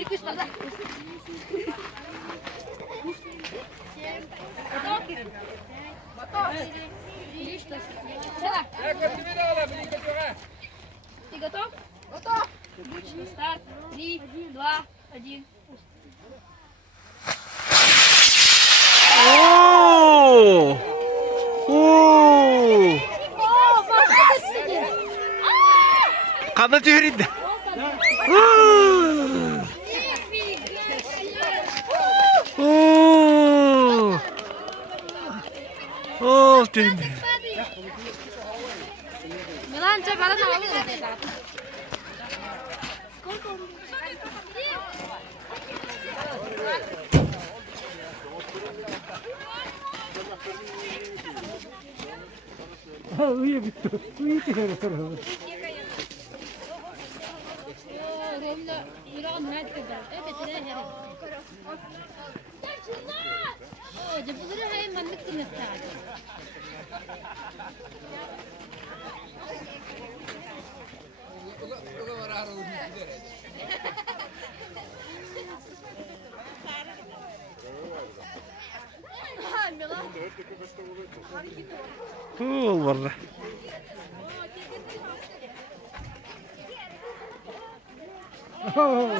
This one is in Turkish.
1-2-3 fazla. Готов? Готов. Старт. 3, 2, 1. Oo! Oo! Kanat yürüdü. Oo! Oo, döndü. Milan bana ne oluyor? Uyu bitti. Uyu tekrar. Romla İran nerede? Evet, ne her. Cebuları hayır manlık kınıkta. Cool valla. Oh.